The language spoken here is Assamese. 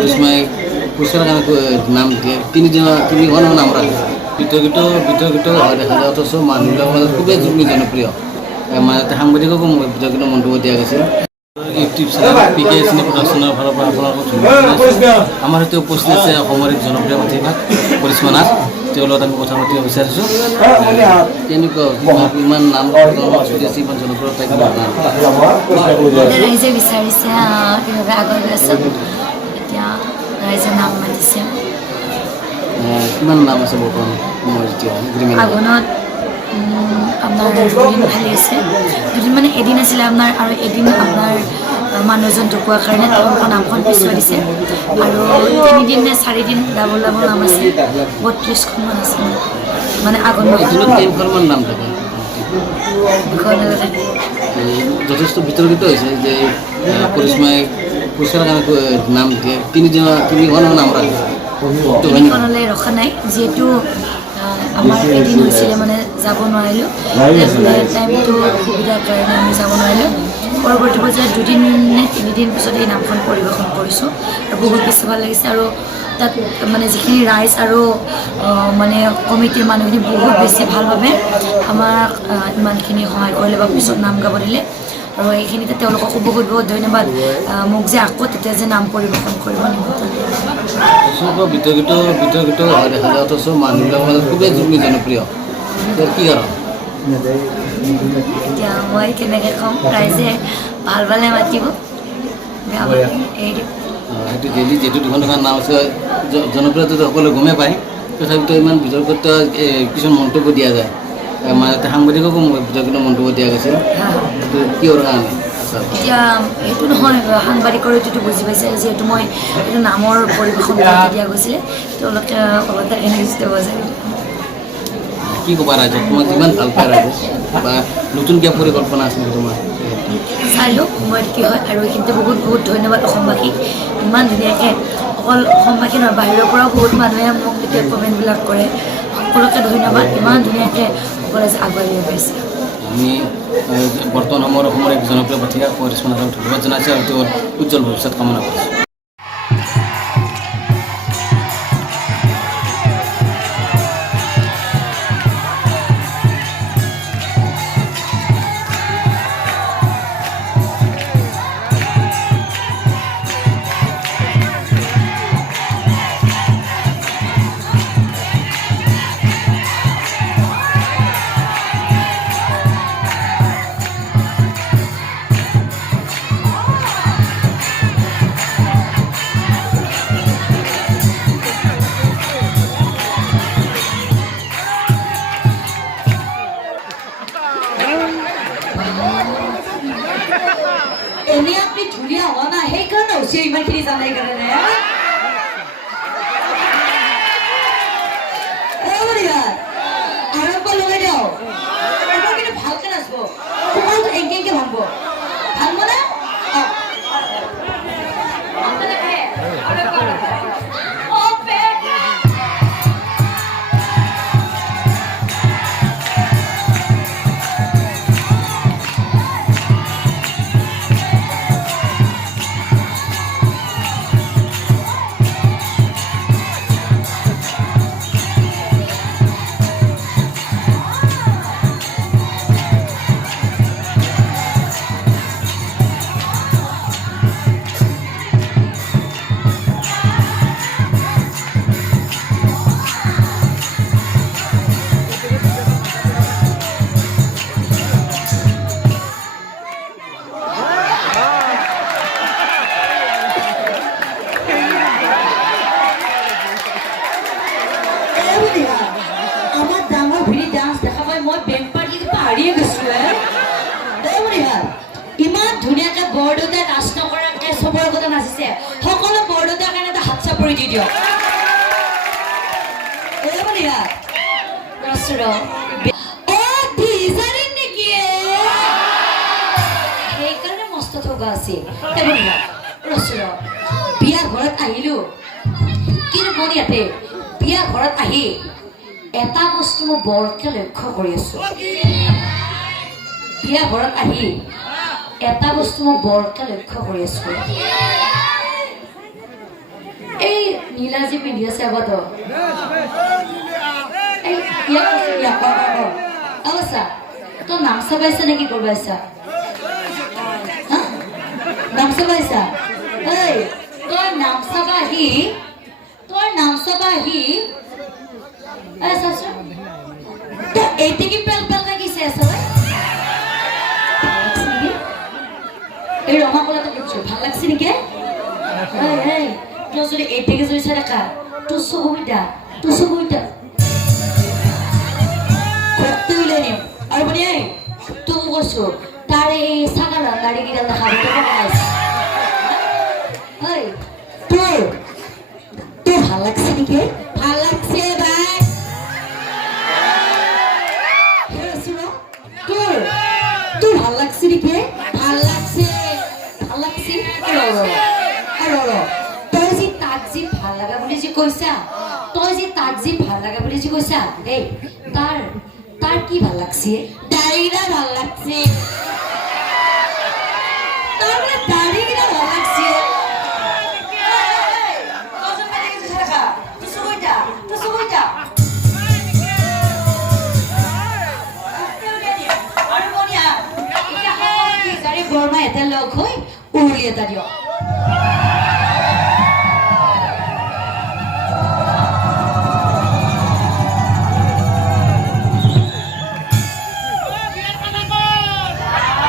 কৰিশ্মায় পুৰস্কাৰ নাম দিয়ে তিনিখন নাম ৰাখে বিতৰ্কিত দেখা যায় অথচ মানুহবিলাকৰ মাজত খুবেই জনপ্ৰিয় মাজতে সাংবাদিককো বিতৰ্কিত মন্তব্য দিয়া গৈছে ইউটিউব চেনেল PK চিনে প্ৰডাকশ্যনৰ ফালৰ পৰা আপোনালোকক আমাৰ সৈতে উপস্থিত আছে অসমৰ এক জনপ্ৰিয় প্ৰতিভা কৰিশ্মা নাথ তেওঁৰ লগত আমি কথা পাতিব বিচাৰিছোঁ কেনেকুৱা ইমান নাম ইমান জনপ্ৰিয়তা ৰাইজে বিচাৰিছে কিভাৱে আগত গৈছে এতিয়া ৰাইজে নাম মাতিছে কিমান নাম আছে বৰ্তমান মই এতিয়া আগুনত আপোনাৰ দুদিন খালি আছে দুদিন মানে এদিন আছিলে আপোনাৰ আৰু এদিন আপোনাৰ মানুহজন ঢুকোৱাৰ কাৰণে তেওঁলোকৰ নামখন পিছুৱাই দিছে আৰু 3 দিন নে 4 দিন ডাবল নাম আছে 32খনমান আছে মানে আগুনত কেইখনমান নাম থাকে যথেষ্ট বিতৰ্কিত হৈছে যে কৰিশ্মাই পুৰস্কাৰ নাম দিয়ে তিনিখন নাম ৰাখে তিনিখনলৈ ৰখা নাই যিহেতু আমাৰ এদিন হৈছিলে মানে যাব নোৱাৰিলোঁ টাইমটো অসুবিধাৰ কাৰণে আমি যাব নোৱাৰিলোঁ পৰৱৰ্তী পৰ্যায়ত 2 দিন নে 3 দিন পিছত এই নামখন পৰিৱেশন কৰিছোঁ আৰু বহুত বেছি ভাল লাগিছে আৰু তাত মানে যিখিনি ৰাইজ আৰু মানে কমিটিৰ মানুহখিনি বহুত বেছি ভালভাৱে আমাক ইমানখিনি সহায় কৰিলে বা পিছত নাম গাব দিলে আৰু এইখিনিতে তেওঁলোককো বহুত বহুত ধন্যবাদ মোক যে আকৌ তেতিয়া যে নাম পৰিৱেশন কৰিব নিমন্ত্ৰণ বিতৰ্কিত দেখা যায় অথচ মানুহবিলাকৰ মাজত খুবেই জনপ্ৰিয় কি কাৰণ এতিয়া মই কেনেকৈ ক'ম ৰাইজে ভাল পালে মাতিব বেয়া পালে এৰি দিব সেইটো যিহেতু দুখন নাম আছে জনপ্ৰিয়তাটো সকলোৱে গমেই পায় তথাপিতো ইমান বিতৰ্কিত কিছুমান মন্তব্য দিয়া যায় মাজতে সাংবাদিককো বিতৰ্কিত মন্তব্য দিয়া গৈছে কিহৰ কাৰণে এতিয়া সেইটো নহয় সাংবাদিকৰ এইটোতো বুজি পাইছে যিহেতু মই এইটো নামৰ পৰিৱেশন দিয়া গৈছিলে তেওঁলোকে অলপ এনেকৈ কি ক'বা ৰাইজক তোমাক যিমান ভাল পায় ৰাইজে বা নতুন কিবা পৰিকল্পনা আছে নেকি তোমাৰ চাই লওক সময়ত কি হয় আৰু এইখিনিতে বহুত বহুত ধন্যবাদ অসমবাসীক ইমান ধুনীয়াকৈ অকল অসমবাসী নহয় বাহিৰৰ পৰাও বহুত মানুহে মোক এতিয়া কমেণ্টবিলাক কৰে সকলোকে ধন্যবাদ ইমান ধুনীয়াকৈ সকলোৱে যে আগুৱাই লৈ পাইছে আমি বৰ্তমান সময়ৰ অসমৰ এক জনপ্ৰিয় প্ৰতিভা কৰিশ্মা নাথক ধন্যবাদ জনাইছোঁ আৰু তেওঁৰ উজ্জ্বল ভৱিষ্যত কামনা কৰিছোঁ এনে আপনি ধুনীয়া হোৱা নাই সেইকাৰণে হৈছে ইমানখিনি জানাই কাৰণে আৰম্ভ লগাই দিওঁ এবাৰ কিন্তু ভালকে নাচব তোমাক এংকে ভাবিব ভাল মানে আমাৰ ডাঙৰ ভিড়ি ডান্স দেখা পাই মই বেংক পাৰ্টি পাহৰিয়ে গৈছো ইমান ধুনীয়াকৈ বৰদেউতাই নাচ নকৰাকে চবৰ আগতে নাচিছে সকলো বৰদেউতাৰ কাৰণে এটা হাত চাপৰি দি দিয়ক সেইকাৰণে মস্ত থকা আছে বিয়া ঘৰত আহিলো কিন্তু মই ইয়াতে বিয়া ঘৰত আহি এটা বস্তু মই বৰকে লক্ষ্য কৰি আছো বিয়া ঘৰত আহি এটা বস্তু মই বৰকে লক্ষ্য কৰি আছো আজি পিন্ধি আছে আগতো অৱস্থা তই নাম চাবাইছা নে কি কৰবাইছা নাম চাবাইছা এই তই নাম চাবাহি চাচোন তই এইটো কি পেল পেল লাগিছে আছে এই ৰঙা কলাটো দেখছো ভাল লাগছে নেকি তই যদি এইটাকে যদি চাই দেখা তোৰ চকুকেইটা ঘৰতে উলিয়াই নিম আৰু মানে তোক কৈছো তাৰে এই চাগাৰ দাড়ি কেইডাল দেখা তোৰ ভাল লাগছে নেকি ভাল লাগছে ভাই তোৰ ভাল লাগছে নেকি ভাল লাগছে তই যি তাক যি ভাল লগা বুলি যি কৈছা দেই তাৰ কি ভাল লাগছে দাড়িটা ভাল লাগছে দাড়িটা ভাল লাগছে বৰমা এটা লগ হৈ উৰুলি এটা দিয়ক